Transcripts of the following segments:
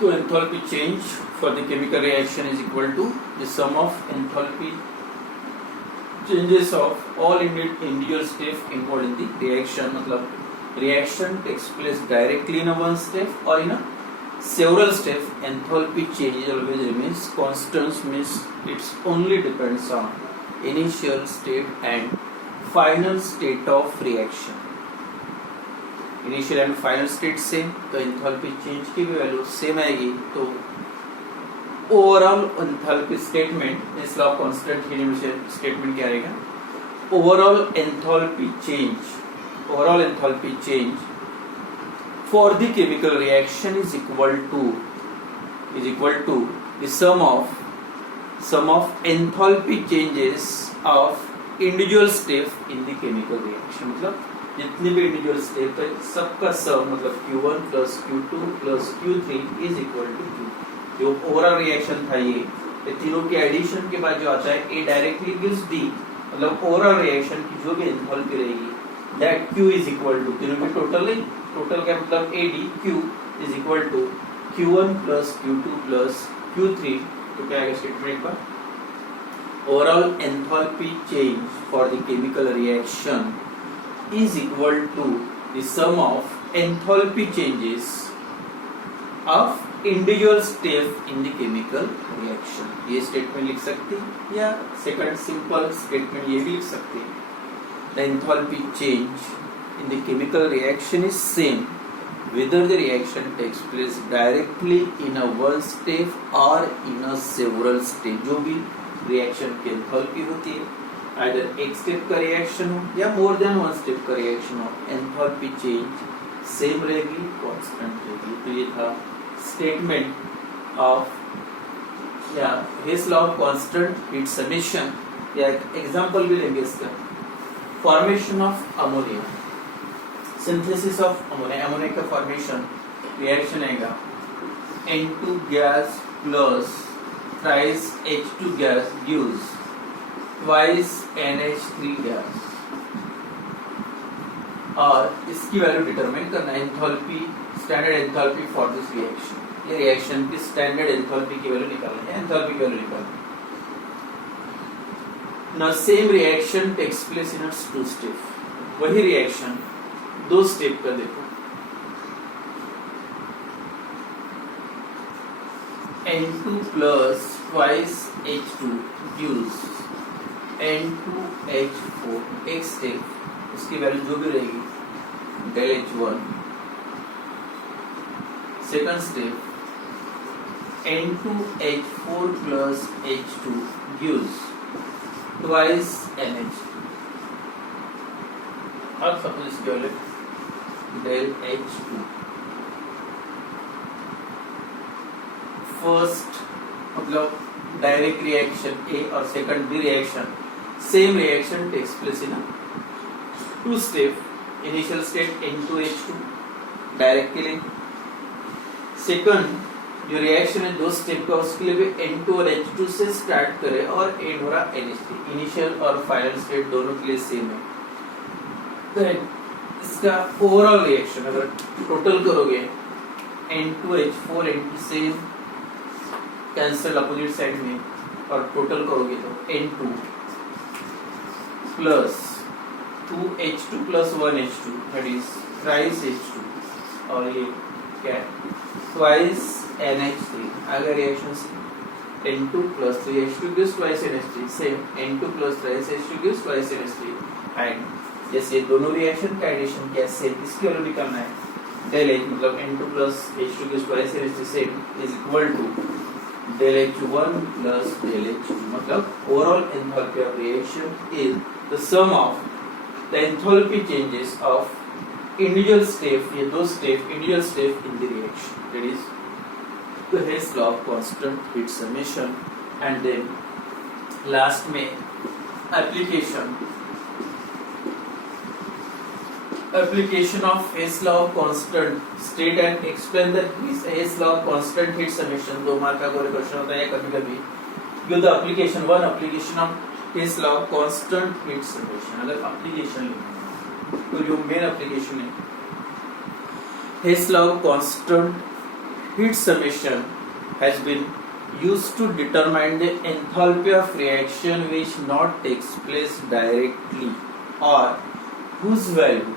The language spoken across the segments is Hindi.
तो enthalpy change for the chemical reaction is equal to the sum of enthalpy changes of all individual steps involved in the reaction. मतलब reaction takes place directly in a one step or in a several steps. Enthalpy change always remains constant, means it only depends on initial state and final state of reaction. Initial and final state same, तो एंथैल्पी चेंज की भी वैल्यू सेम आएगी. तो ओवरऑल एंथैल्पी स्टेटमेंट इस लॉ कांस्टेंट के लिए स्टेटमेंट क्या रहेगा? Overall enthalpy change for the chemical reaction is equal to the sum of enthalpy changes of individual step in the chemical reaction. मतलब जितने भी इंडिविजुअल स्टेप है सबका सम, मतलब Q1 plus Q2 plus Q3 is equal to Q. जो ओवरऑल रिएक्शन था ये तीनों के एडिशन के बाद जो आता है A डायरेक्टली गिव्स D, मतलब ओवरऑल रिएक्शन की जो भी एंथैल्पी रहेगी that Q is equal to, तीनों के टोटल का मतलब AD Q is equal to Q1 plus Q2 plus Q3. तो क्या आएगा स्टेटमेंट पर? Overall enthalpy change for the chemical reaction is equal to the sum of enthalpy changes of individual step in the chemical reaction. ये स्टेटमेंट लिख सकते हैं या सेकंड सिंपल स्टेटमेंट ये भी लिख सकते हैं. The enthalpy change in the chemical reaction is same whether the reaction takes place directly in a one step or in a several step. जो भी रिएक्शन की एंथैल्पी होती है, आइदर एक स्टेप का रिएक्शन हो या मोर देन वन स्टेप का रिएक्शन हो, एंथैल्पी चेंज सेम रहेगी, कांस्टेंट रहेगी. तो ये था स्टेटमेंट ऑफ या Hess law of constant heat summation. या एक एग्जांपल भी लेंगे इसका. Formation of ammonia, synthesis of ammonia का फॉर्मेशन रिएक्शन आएगा N2 gas plus thrice H2 gas gives twice NH3 gas, और इसकी वैल्यू डिटरमाइन करना है. Enthalpy, standard enthalpy for this reaction, ये रिएक्शन की स्टैंडर्ड एंथैल्पी की वैल्यू निकालनी है, एंथैल्पी की वैल्यू निकालनी है. Now same reaction takes place in its two step. वही रिएक्शन दो स्टेप का देखो. N2 plus twice H2 gives N2H4. एक स्टेप उसकी वैल्यू जो भी रहेगी del H1. Second step N2H4 plus H2 gives twice NH. अब सपोज इसकी वैल्यू del H2. फर्स्ट मतलब डायरेक्ट रिएक्शन A और second B reaction, same reaction takes place in two step. Initial state N2H2 direct के लिए, सेकंड जो रिएक्शन है दो स्टेप का उसके लिए भी N2 और H2 से स्टार्ट करे और एंड हो रहा NH3. इनिशियल और फाइनल स्टेट दोनों के लिए सेम है. देन इसका ओवरऑल रिएक्शन अगर टोटल करोगे N2H4 N2 से कैंसल अपोजिट साइड में और टोटल करोगे तो N2 plus 2H2 plus 1H2 that is thrice H2, और ये क्या है ट्वाइस NH3. अगर reaction N2 plus 3H2 gives twice NH3, same N2 plus thrice H2 gives twice NH3. And जैसे दोनों रिएक्शन का एडिशन किया सेम, इसकी वैल्यू निकालना है. del H मतलब N2 plus H2 gives twice NH3 same is equal to del H1 plus del H2. मतलब overall enthalpy of reaction is the sum of the enthalpy changes of individual step, ये दो step, individual step in the reaction. That is the Hess law of constant heat summation. And then last में application of Hess law of constant. State and explain the Hess law of constant heat summation. 2 mark का कोई क्वेश्चन होता है कभी-कभी. Give the application, one application of Hess law of constant heat summation. अगर application तो जो मेन application है Hess law of constant heat summation has been used to determine the enthalpy of reaction which not takes place directly or whose value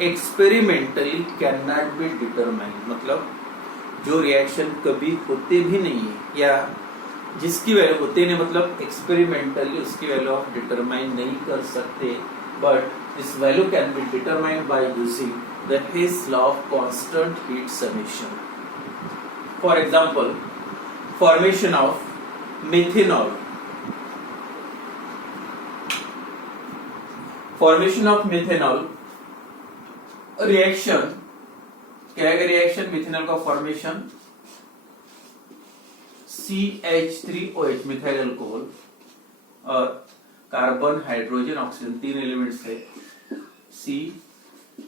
experimentally cannot be determined. मतलब जो रिएक्शन कभी होते भी नहीं है या जिसकी वैल्यू होते नहीं, मतलब एक्सपेरिमेंटली उसकी वैल्यू आप डिटरमाइन नहीं कर सकते, but this value can be determined by using the Hess law of constant heat summation. For example, formation of methanol. Formation of methanol reaction क्या है? रिएक्शन मिथेनॉल का फॉर्मेशन CH3OH मिथाइल अल्कोहल और कार्बन हाइड्रोजन ऑक्सीजन, तीन एलिमेंट्स है, C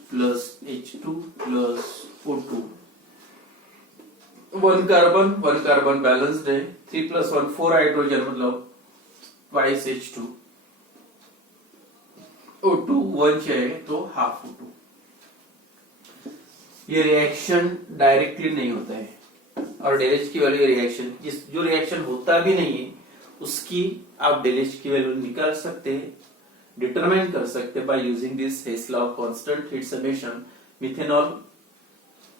plus H2 plus O2, one carbon balanced है, 3 + 1 4 हाइड्रोजन मतलब ट्वाइस H2, O2 1 चाहिए तो हाफ O2। ये रिएक्शन डायरेक्टली नहीं होता है और डेलेज की वैल्यू रिएक्शन जो रिएक्शन होता भी नहीं है उसकी आप डेलेज की वैल्यू निकाल सकते हैं, डिटरमाइन कर सकते हैं by using this Hess law of constant heat summation। Methanol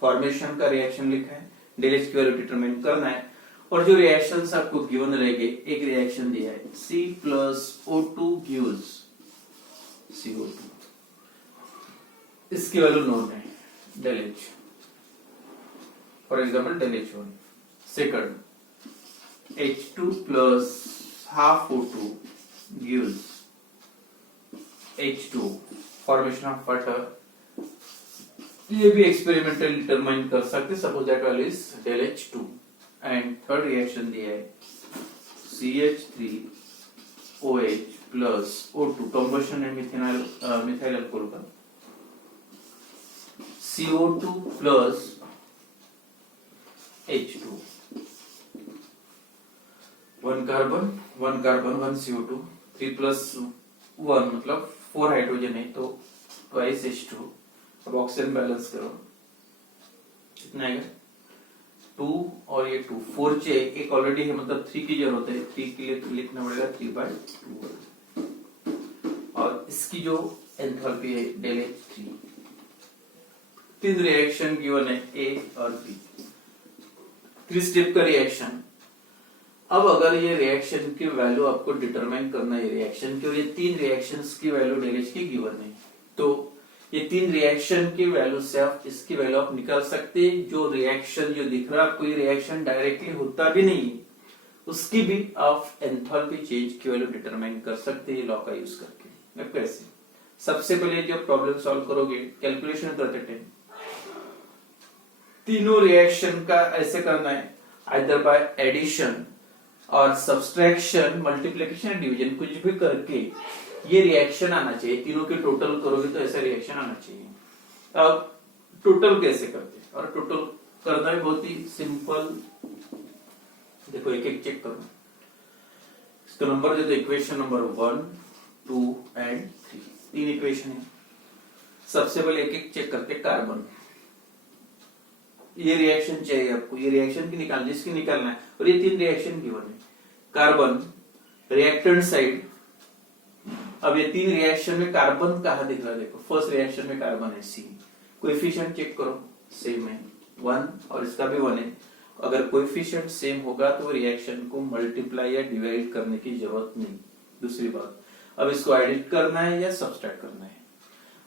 formation का रिएक्शन लिखा है, डेलेज की वैल्यू डिटरमाइन करना है और जो रिएक्शंस आपको गिवन रहेंगे, एक रिएक्शन दिया है C plus O2 gives CO2, इसकी वैल्यू नोन है del H. For example del H 1, second H2 plus half O2 gives H2, formation of water, ये भी एक्सपेरिमेंटल डिटरमाइन कर सकते, suppose that value is del H 2। And third reaction दिया है CH3OH प्लस O2, कंबशन है मिथाइल अल्कोहल का, CO2 plus H2, one carbon 1 CO2, 3 + 1 मतलब 4 हाइड्रोजन है तो ट्वाइस H2। अब ऑक्सीजन बैलेंस करो, कितना आएगा 2 और ये 2, 4 चाहिए, एक ऑलरेडी है मतलब 3 की जरूरत है, 3 के लिए लिखना पड़ेगा 3/2 और इसकी जो एंथैल्पी है डेलेज 3। तीन रिएक्शन गिवन है A और B, 3 स्टेप का रिएक्शन। अब अगर ये रिएक्शन की वैल्यू आपको डिटरमाइन करना है रिएक्शन की, और ये तीन रिएक्शंस की वैल्यू डेलेज की गिवन है, तो ये तीन रिएक्शन की वैल्यू से आप इसकी वैल्यू आप निकाल सकते हैं। जो रिएक्शन जो दिख रहा है आपको, ये रिएक्शन डायरेक्टली होता भी नहीं, उसकी भी आप एंथैल्पी चेंज की वैल्यू डिटरमाइन कर सकते हैं लॉ का यूज करके। अब कैसे? सबसे पहले जो प्रॉब्लम सॉल्व करोगे, कैलकुलेशन करते टाइम तीनों रिएक्शन का ऐसे करना है, आइदर बाय एडिशन और सब्सट्रैक्शन, मल्टीप्लिकेशन, डिवीजन, कुछ भी करके ये रिएक्शन आना चाहिए। तीनों के टोटल करोगे तो ऐसा रिएक्शन आना चाहिए। अब टोटल कैसे करते हैं, और टोटल करना भी बहुत ही सिंपल। देखो एक एक चेक करो, इसका नंबर दे दो, इक्वेशन नंबर 1, 2 एंड 3, तीन इक्वेशन है। सबसे पहले एक एक चेक करते, कार्बन, ये रिएक्शन चाहिए आपको, ये रिएक्शन की निकालना, जिसकी निकालना है, और ये तीन रिएक्शन गिवन है। कार्बन रिएक्टेंट साइड, अब ये तीन रिएक्शन में कार्बन कहा दिख रहा है, देखो फर्स्ट रिएक्शन में कार्बन है C, कोएफिशिएंट चेक करो, सेम है 1 और इसका भी 1 है। अगर कोएफिशिएंट सेम होगा तो रिएक्शन को मल्टीप्लाई या डिवाइड करने की जरूरत नहीं। दूसरी बात, अब इसको एडिट करना है या सब्सट्रैक्ट करना है।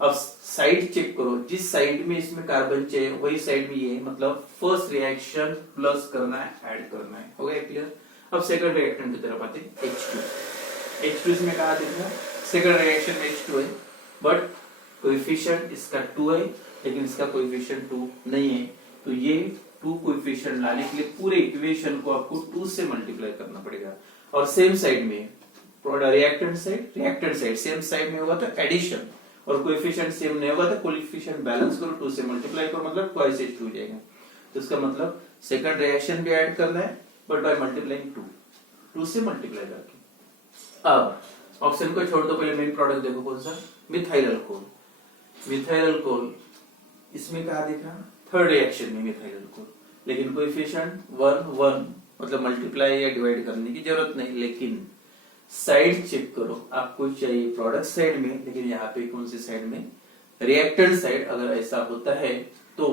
अब साइड चेक करो, जिस साइड में इसमें कार्बन चाहिए वही साइड में ये है, मतलब फर्स्ट रिएक्शन प्लस करना है, ऐड करना है। हो गया क्लियर? अब सेकंड रिएक्टेंट की तरफ आते हैं, H2 इसमें कहा देखो, सेकंड रिएक्शन में H2 है, बट कोएफिशिएंट इसका 2 है, लेकिन इसका कोएफिशिएंट 2 नहीं है, तो ये 2 कोएफिशिएंट लाने के लिए पूरे इक्वेशन को आपको 2 से मल्टीप्लाई करना पड़ेगा। और सेम साइड में रिएक्टेंट साइड सेम साइड में होगा तो एडिशन, और कोएफिशिएंट सेम नहीं होगा तो कोएफिशिएंट बैलेंस करो, 2 से मल्टीप्लाई करो, मतलब ट्वाइस H2 हो जाएगा। तो इसका मतलब सेकंड रिएक्शन भी ऐड करना है, बट बाय मल्टीप्लाइंग 2 से मल्टीप्लाई करके। अब ऑक्सीजन को छोड़ दो, पहले मेन प्रोडक्ट देखो कौन सा, मिथाइल अल्कोहल। इसमें कहा देखा, थर्ड रिएक्शन में मिथाइल अल्कोहल, लेकिन कोएफिशिएंट 1 1 मतलब मल्टीप्लाई या डिवाइड करने की जरूरत नहीं, लेकिन साइड चेक करो, आपको चाहिए प्रोडक्ट साइड में, लेकिन यहाँ पे कौन सी साइड में, रिएक्टेंट साइड। अगर ऐसा होता है तो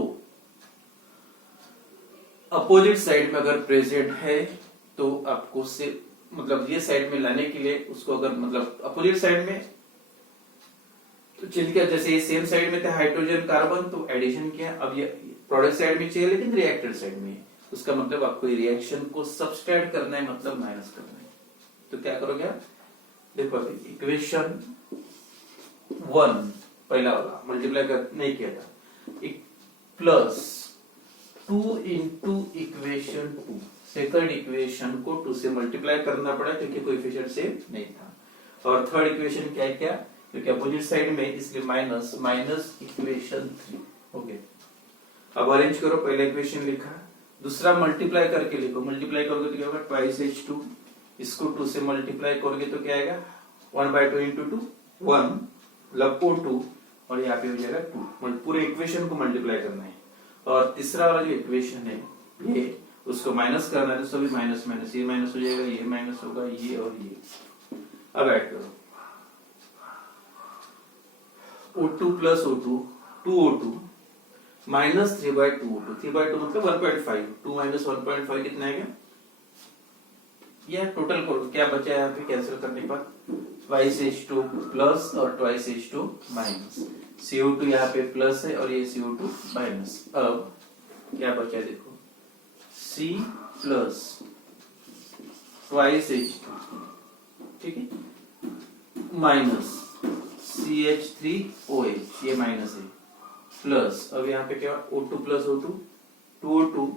अपोजिट साइड में अगर प्रेजेंट है तो आपको से मतलब ये साइड में लाने के लिए उसको अगर मतलब अपोजिट साइड में तो चल क्या, जैसे ये सेम साइड में थे हाइड्रोजन कार्बन तो एडिशन किया, अब ये प्रोडक्ट साइड में चाहिए लेकिन रिएक्टेंट साइड में है, उसका मतलब आपको रिएक्शन को सब्सट्रैक्ट करना है, मतलब माइनस करना है। तो क्या करोगे आप, देखो अभी इक्वेशन 1 पहला वाला मल्टीप्लाई कर नहीं किया था, plus 2 into equation 2, second equation को 2 से मल्टीप्लाई करना पड़ा क्योंकि कोएफिशिएंट सेम नहीं था, और थर्ड इक्वेशन क्या है, क्या क्योंकि अपोजिट साइड में इसलिए माइनस माइनस इक्वेशन 3 हो गया। अब अरेंज करो, पहला इक्वेशन लिखा, दूसरा मल्टीप्लाई करके लिखो, मल्टीप्लाई करोगे तो क्या होगा, ट्वाइस H2, इसको 2 से मल्टीप्लाई करोगे तो क्या आएगा 1/2 इंटू 2 1 मतलब O2, और यहाँ पे हो जाएगा 2, पूरे इक्वेशन को मल्टीप्लाई करना है। और तीसरा वाला जो इक्वेशन है ये उसको माइनस करना है, तो सभी माइनस माइनस, ये माइनस हो जाएगा, ये माइनस होगा, ये और ये। अब ऐड करो O2 plus O2 2O2 minus 3/2 O2, 3/2 मतलब 1.5, 2 माइनस 1.5 कितना आएगा, यह टोटल करो क्या बचा है यहाँ पे कैंसिल करने के बाद, ट्वाइस H2 प्लस और ट्वाइस H2 माइनस, CO2 यहाँ पे प्लस है और ये CO2 माइनस। अब क्या बचा देखो, C प्लस ट्वाइस H2, ठीक है, माइनस CH3OH, ये माइनस है, प्लस अब यहाँ पे क्या O2 plus O2 2O2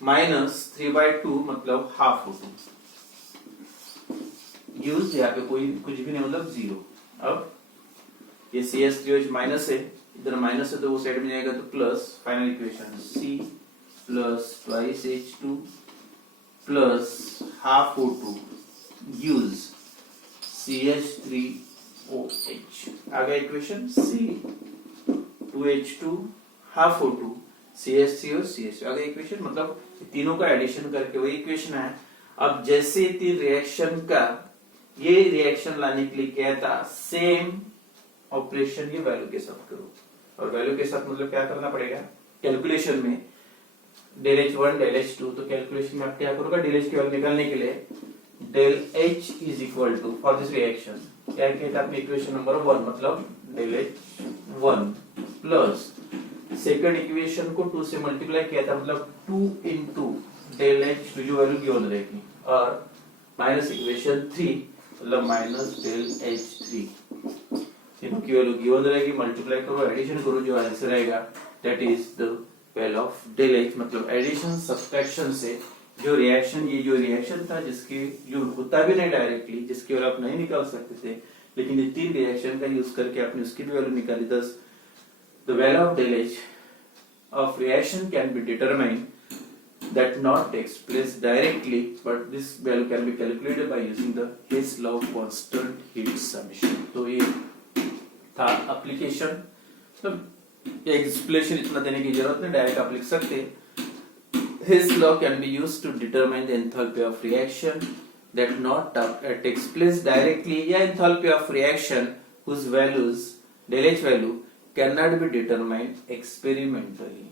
minus 3/2 मतलब हाफ O2, यूज यहाँ पे कोई कुछ भी नहीं मतलब 0। अब ये CH3OH माइनस है, इधर माइनस है तो वो साइड में जाएगा तो plus, final equation C plus twice H2 plus half O2 use CH3OH, आ गया equation C 2H2 half O2 CH3OH CH, आ गया इक्वेशन, मतलब तीनों का एडिशन करके वही इक्वेशन है। अब जैसे तीन रिएक्शन का ये रिएक्शन लाने के लिए क्या था, सेम ऑपरेशन ये वैल्यू के साथ करो, और वैल्यू के साथ मतलब क्या करना पड़ेगा, कैलकुलेशन में del H1 del H2, तो कैलकुलेशन में आप क्या करोगे, del H की वैल्यू निकालने के लिए del H is equal to for this reaction क्या कहता है, इक्वेशन नंबर 1 मतलब del H1 plus second equation को 2 से मल्टीप्लाई किया था मतलब 2 इंटू del H जो वैल्यू गिवन रहेगी, और माइनस इक्वेशन 3 मतलब माइनस del H3, तीनों की वैल्यू गिवन रहेगी, मल्टीप्लाई करो, एडिशन करो, जो आंसर आएगा that is the value of del H, मतलब एडिशन सब्ट्रैक्शन से जो रिएक्शन, ये जो रिएक्शन था जिसकी जो होता भी नहीं डायरेक्टली, जिसकी वैल्यू आप नहीं निकाल सकते थे, लेकिन ये तीन रिएक्शन का यूज करके आपने उसकी भी वैल्यू निकाली, दस the value of del H of reaction can be determined that not takes place directly, but this value can be calculated by using the Hess law of constant heat summation। तो ये था एप्लीकेशन, तो एक्सप्लेनेशन इतना देने की जरूरत नहीं, डायरेक्ट आप लिख सकते हैं। Hess law can be used to determine the enthalpy of reaction that not takes place directly, या enthalpy of reaction whose values del H value cannot be determined experimentally।